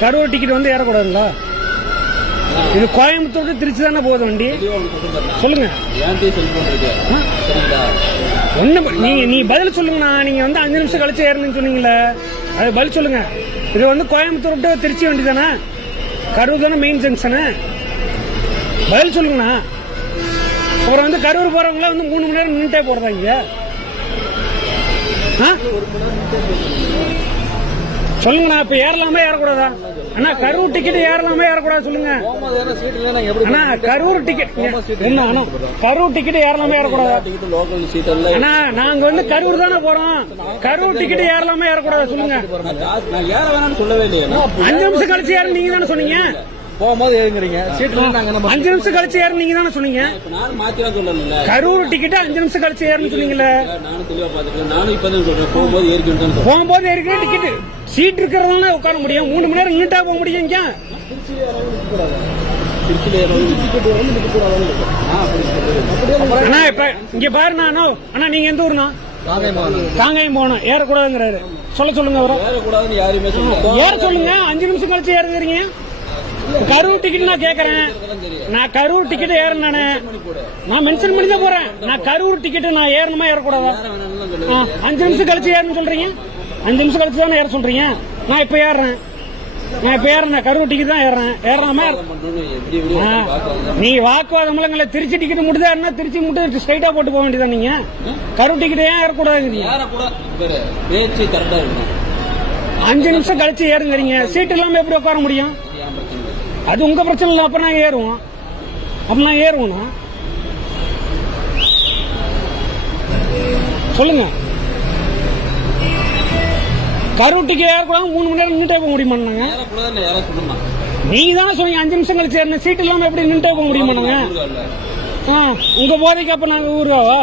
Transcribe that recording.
Karur ticket வந்து ஏறக்கூடாதுங்களா? இது கோயம்புத்தூர் திருச்சி தானே போகுது வண்டி. சொல்லுங்க. ஒண்ணு நீ பதில் சொல்லுங்கண்ணா. நீங்க வந்து 5 நிமிஷம் கழிச்சு ஏறணும்னு சொன்னீங்களே, அது பதில் சொல்லுங்க. இது வந்து கோயம்புத்தூர் டு திருச்சி வண்டி தானே, கரூர் தானே மெயின் ஜங்ஷனு. பதில் சொல்லுங்கண்ணா. அப்புறம் வந்து கரூர் போறவங்கள வந்து 3 மணி நேரம் நின்றுட்டே போறதா இங்க? சொல்லுங்கண்ணா. இப்ப ஏறலாமே ஏறக்கூடாதா அண்ணா? கரூர் டிக்கெட் ஏறலாமே ஏறக்கூடாது சொல்லுங்க அண்ணா. கரூர் டிக்கெட் என்ன அண்ணா? கரூர் டிக்கெட் ஏறலாமே ஏறக்கூடாதா அண்ணா? நாங்க வந்து கரூர் தானே போறோம். கரூர் டிக்கெட் ஏறலாமே ஏறக்கூடாது சொல்லுங்க. 5 நிமிஷம் கழிச்சு ஏற நீங்க தானே சொன்னீங்க. போகும்போது ஏறுங்கறீங்க. சீட்ல நாங்க 5 நிமிஷம் கழிச்சு ஏற நீங்க தானே சொன்னீங்க. நானும் மாத்திரா சொல்லல. கரூர் டிக்கெட் 5 நிமிஷம் கழிச்சு ஏறணும் சொன்னீங்களே. நானும் தெளிவா பாத்துட்டேன். நானும் இப்பதான் சொல்றேன். போகும்போது ஏறிக்கிட்டு சொல்றேன். போகும்போது ஏறிக்கிட்டு டிக்கெட் சீட் இருக்கிறவங்க உட்கார முடியும். 3 மணி நேரம் நின்னுட்டா போக முடியும். இங்க அண்ணா இப்ப இங்க பாருண்ணா. அண்ணா நீங்க எந்த ஊர்னா? காங்கேயம் போகணும். ஏறக்கூடாதுங்கிறாரு. சொல்லுங்க அவரை. ஏற சொல்லுங்க. 5 நிமிஷம் கழிச்சு ஏறுறீங்க. கரூர் டிக்கெட் நான் கேக்குறேன். நான் கரூர் டிக்கெட் ஏறணும். நான் மென்ஷன் பண்ணி தான் போறேன். நான் கரூர் டிக்கெட் நான் ஏறணுமா ஏறக்கூடாதா? 5 நிமிஷம் கழிச்சு ஏறணும் சொல்றீங்க. 5 நிமிஷம் கழிச்சு தானே ஏற சொல்றீங்க. நான் இப்ப ஏறேன். கரூர் டிக்கெட் தான் ஏறாம நீ வாக்குவாதம் திருச்சி டிக்கெட் முடிஞ்சா திருச்சி மட்டும் ஸ்ட்ரைட்டா போட்டு போக வேண்டியதான். நீங்க கரூர் டிக்கெட் ஏன் ஏறக்கூடாது? 5 நிமிஷம் கழிச்சு ஏறுங்கிறீங்க. சீட் இல்லாம எப்படி உட்கார முடியும்? அது உங்க பிரச்சனை இல்லை. அப்ப நான் ஏறுவோம். சொல்லுங்க. கரூர் டிக்கெட் ஏறக்கூடாது. 3 மணி நேரம் நின்றுட்டே போக முடியுமாங்க? நீங்க தானே சொன்னீங்க 5 நிமிஷம் கழிச்சு ஏறணும். சீட் இல்லாம எப்படி நின்றுட்டே போக முடியுமாங்க? உங்க போதைக்கு அப்ப நாங்க ஊருவாவா?